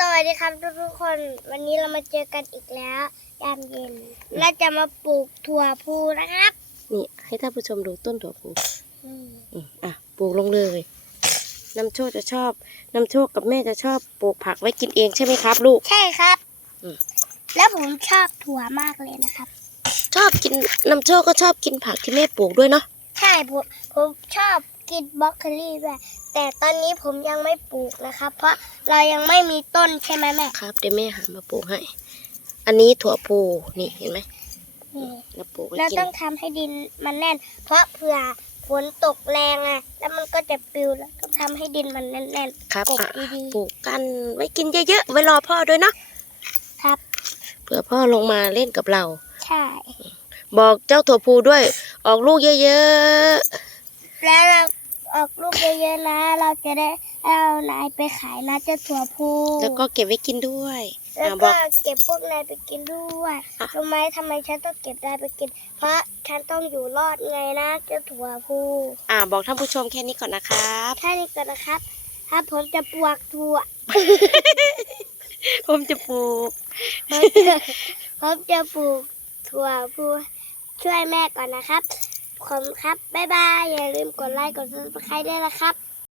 สวัสดีครับทุกทุกๆคน วันนี้เรามาเจอกันอีกแล้ว ยามเย็นเราจะมาปลูกถั่วพูนะครับ นี่ให้ท่านผู้ชมดูต้นถั่วพูอืมอืมอะปลูกลงเลยน้ำโชคจะชอบน้ำโชคกับแม่จะชอบปลูกผักไว้กินเองใช่ไหมครับ ลูก ใช่ครับอืมแล้วผมชอบถั่วมากเลยนะครับ ชอบกินน้ำโชคก็ชอบกินผักที่แม่ปลูกด้วยเนาะใช่ผมผมชอบ กินบล็อกโคลี่ด้วยแต่ตอนนี้ผมยังไม่ปลูกนะครับ เพราะเรายังไม่มีต้นใช่ไหมแม่ครับเดี๋ยวแม่หามาปลูกให้ อันนี้ถั่วพูนี่เห็นไหมนี่เราปลูกไว้เรากินต้องทำให้ดินมันแน่น เพราะเผื่อฝนตกแรงอะแล้วมันก็จะปลิวแล้วต้องทำให้ดินมันแน่นครับๆกบอะดีปลูกกันไว้กินเยอะๆไว้รอพ่อด้วยเนาะๆครับ เผื่อพ่อลงมาเล่นกับเรา ใช่ บอกเจ้าถั่วพูด้วย ออกลูกเยอะแล้วเราออกลูกเยอะๆ นะ เราจะได้เอานายไปขายนะเจ้าถั่วพูๆแล้วก็เก็บไว้กินด้วยแล้วอะบก็อกเก็บพวกนายไปกินด้วยอะรู้ไหมทำไมฉันต้องเก็บนายไปกิน เพราะฉันต้องอยู่รอดไงนะเจ้าถั่วพูอ่าบอกท่านผู้ชมแค่นี้ก่อนนะครับแค่นี้ก่อนนะครับ ถ้าผมจะปลวกถั่วผมจะปลูกผมจะผมจะปลูกถั่วพูช่วยแม่ก่อนนะครับ ขอบคุณครับ บ๊ายบาย อย่าลืมกดไลค์ กดซับสไครต์ด้วยนะครับ